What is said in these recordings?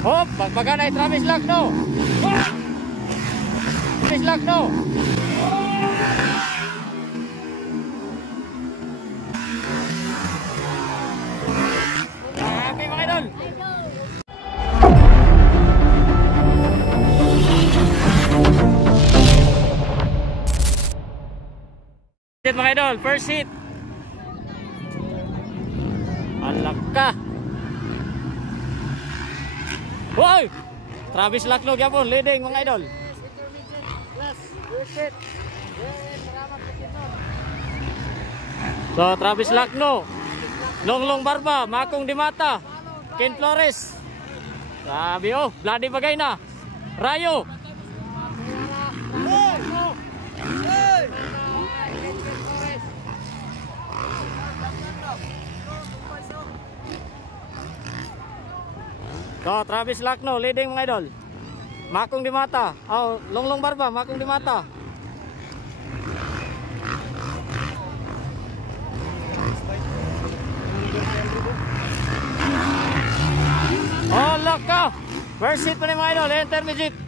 Hop, pagpaganay Travis Lacno. Travis Lacno. Happy mga idol. Mga idol, first hit. Alaka. Hoy! Travis Lacno gyapon leading mga idol. So Travis Lacno, Longlong Barba, Makong Dimata, Ken Flores. Sabi oh, Bloody bagay na. Rayo. So Travis Lacno leading mga idol. Makong Dimata, oh, Longlong Barba, Makong Dimata. Oh, laka. First hit pa ni mga idol, intermediate.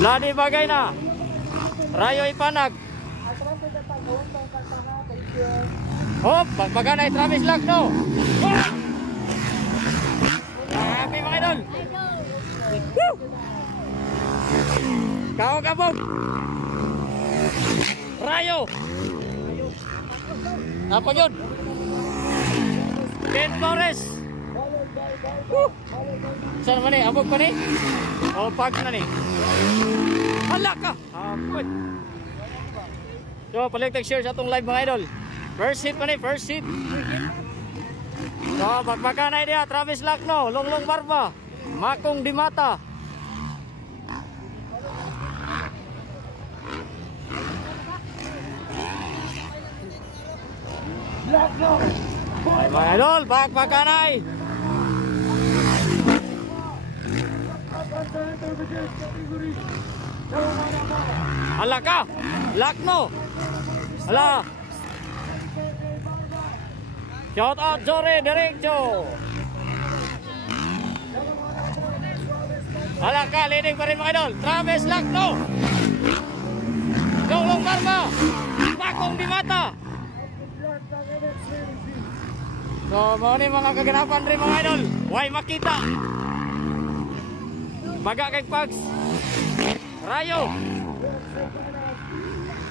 Bloody bagay na. Rayo Ipanag. Hop, pagpaganay Travis Lacno. Happy mga idol. Kabog. Rayo. Apa yun? Ken Flores. Saan man eh? Abog pa ni? O pag na ni? Hala ka! Apot. So paligtag share sa itong live mga idol. First hit pa ni? First hit. So pagpakanay niya Travis Lacno, Longlong Barba, Makong Dimata. Lacno! Mga idol, pagpakanay. Hala ka! Lacno! Hala! Shout out Jore Derecho! Hala ka! Leading pa rin mga idol! Travis Lacno! Longlong Barba! Makong Dimata! So mga ni mga kaganapan rin mga idol! Why makita! Baga kay Pags Rayo.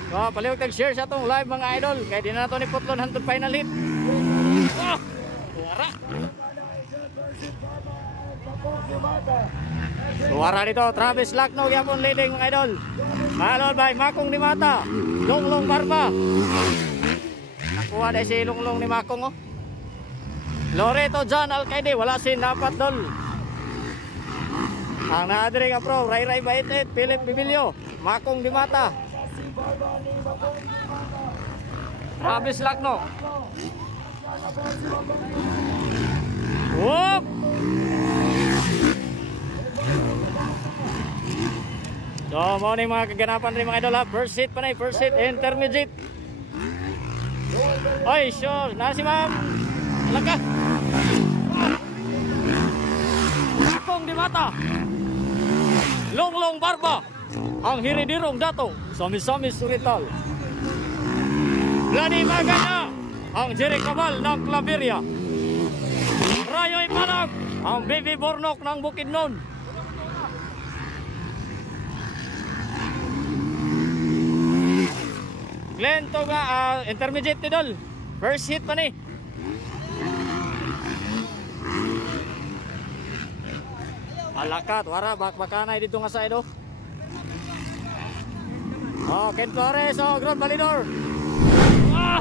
So palihog tag-share sa itong live mga idol. Kaya di na ito ni Putlon hantod final hit. Oh! Suwara. Suwara dito Travis Lacno gyapon leading mga idol. Followed by Makong Dimata, Longlong Barba. Nakuha dahil si Longlong ni Makong oh. Loreto John Alcaide wala si dapat dol. Ang naadiri ka pro, Ray Ray Baitet, Philip Bibilio, Makong Dimata. Travis Lacno. Whoop! So, mo ni mga kaganapan rin mga idol ha. First hit pa na, first hit, intermediate. Oy, sure, nasi ma'am. Alaka. Makong Dimata. Longlong Barba, ang hiridirong dato, Samis-Samis Surital. Bloody Magana, ang Jerry Cabal ng Claveria. Rayo Ipanag, ang Baby Bornok ng Bukidnon. Glenn Toga, intermediate idol. First hit pa ni. Alakat, wara, bakbakanay dito nga sa edo. Oh, Ken Flores, oh, ground validor. Ah!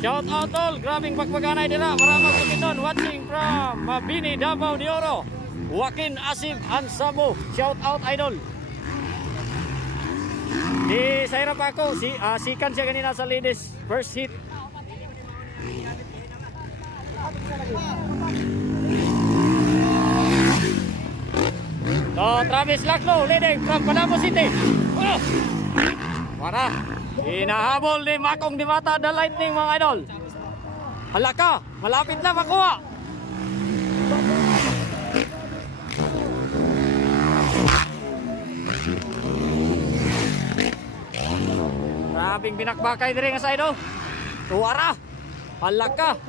Shout out all, grabing bakbakanay dira. Maramang Bukidnon, watching from Mabini, Davao de Oro. Joaquin Asib Ansabo, shout out idol. Di sa hirap ako, sikan siya kanina sa ladies, first hit. So, Travis Lacno leading from Panamo City. Oh! Wara, hinahabol ni Makong Dimata, the lightning mga idol. Halaka. Malapit na makuha. Grabing binakbakay diri nga side oh. Tuwara. Halaka.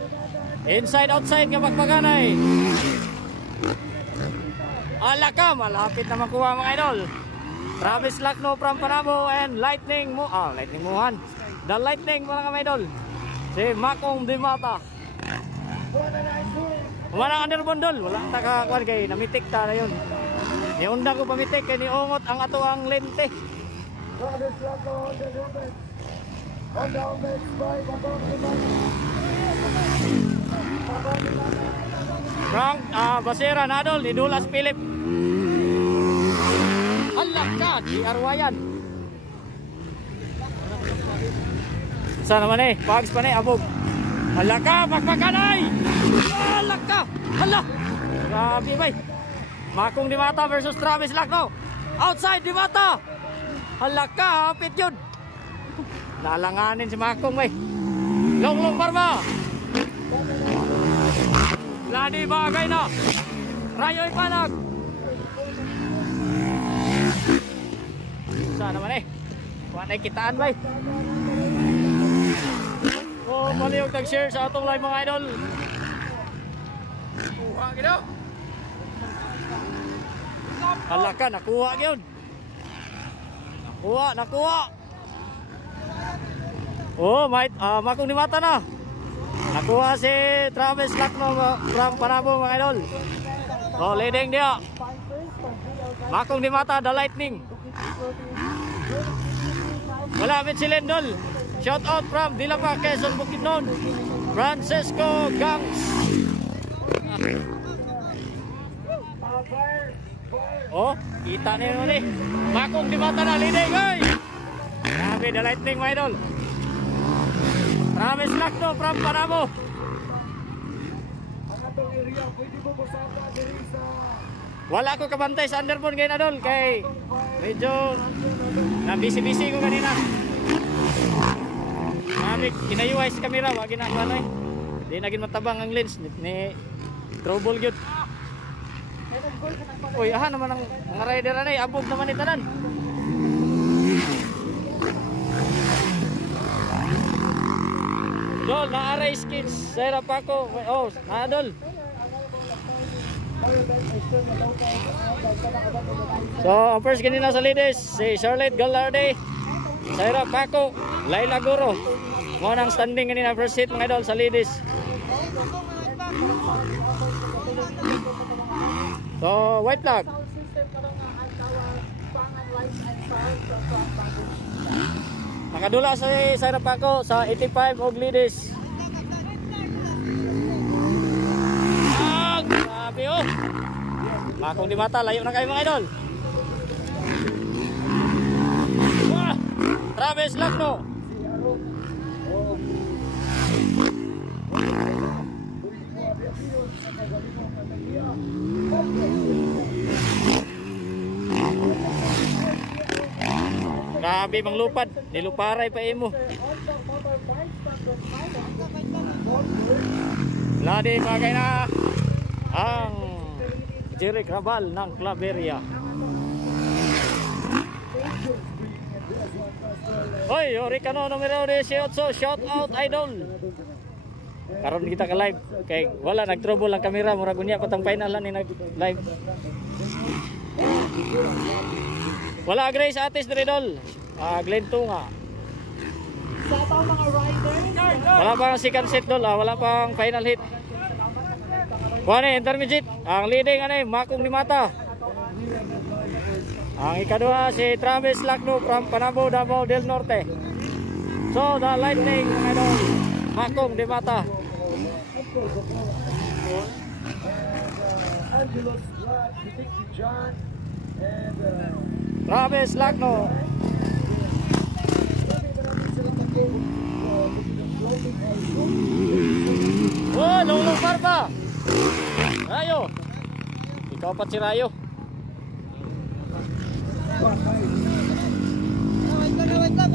Inside outside nga magpaganay. Halaka, malapit na makuha mga idol. Travis Lacno from Panabo and Lightning Muhan. The Lightning mga idol. Si Makong Dimata. Wala underbundol, wala ta ka kay namitik ta na yun. Niunda ko pamitik kay niungot ang ato ang lente. Frank Basera nadol ni Dulas Philip. Halaka di arwayan. Sana naman pags pa abog. Halaka pagpakanay. Halaka. Hala. Grabe bay. Makong Dimata versus Travis Lacno. Outside Dimata. Halaka hapit yun. Nalanganin si Makong bay. Long parma. Ladi bagay na. Rayoy panag. Sana naman Kuha kitaan bay. Oh, maliyog tag-share sa atong live mga idol. Kuha gino. Halaka nakuha gyud. Nakuha. Oh, Makong Dimata na. Nakuha si Travis Lacno from Panabo mga idol. Oh, leading dia. Makong Dimata, the Lightning. Malapit si Lendol. Shout out from Dilapa, Quezon, Bukidnon. Francesco Gangs. Oh, kita na yun Makong Dimata na leading. Oy! Grabe, the Lightning mga idol. Travis Lacno from Panabo. Wala ko kabantay sa underbone ngayon adol kay medyo na busy ko kanina. Mami kinayuhay sa kamera wa ginagawa di naging matabang ang lens ni trouble gyud. Oy aha naman ang rider anay abog naman ni tanan. Dol na aray skits Sarah Paco. Oh na dol. So, ang first kanina sa ladies, si Charlotte Galarde, Sarah Paco, Laila Guro. Mga nang standing kanina first hit mga idol sa ladies. So, white flag. Nakadula si Sarah Paco sa 85 og ladies. Grabe oh. Makong Dimata, layo na kayo mga idol. Wah! Travis Lacno. Grabe mang lupad, niluparay pa imo. Ladi bagay na ang Jerry Crabal ng Claveria. Hoy, Oricano numero 18, shout out idol. Karon kita ka live kay wala nag-trouble ang kamera murag unya patang final lang ni nag-live. Wala Grace Atis Dredol. Glenn Tunga. Sa tao mga rider. Wala pang second set dol, wala pang final hit. Kuha intermediate, ang leading Makong Dimata. Ang ikadua si Travis Lacno from Panabo, Davao del Norte. So the Lightning Makong Dimata. Travis Lacno. Oh, Longlong Barba. Rayo. Ikaw pa si Rayo. Wait lang.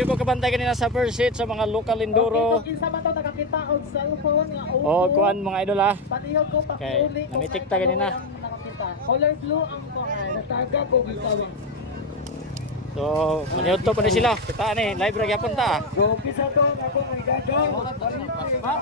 pwede mo kabantay kanina sa first seat sa mga local enduro. Okay, kinsa man to nakakita og cellphone nga O kuan mga idol ha. Panihog ko Okay, pakiuli ko. namitik kahit ta ganina. ano ang nakakita. Color blue ang kuan. Nataga ko gitawang. So, manihod to pa ni sila. Kita ni, live ra gyapon ta. Go kisa to ako may gagawin. Ha?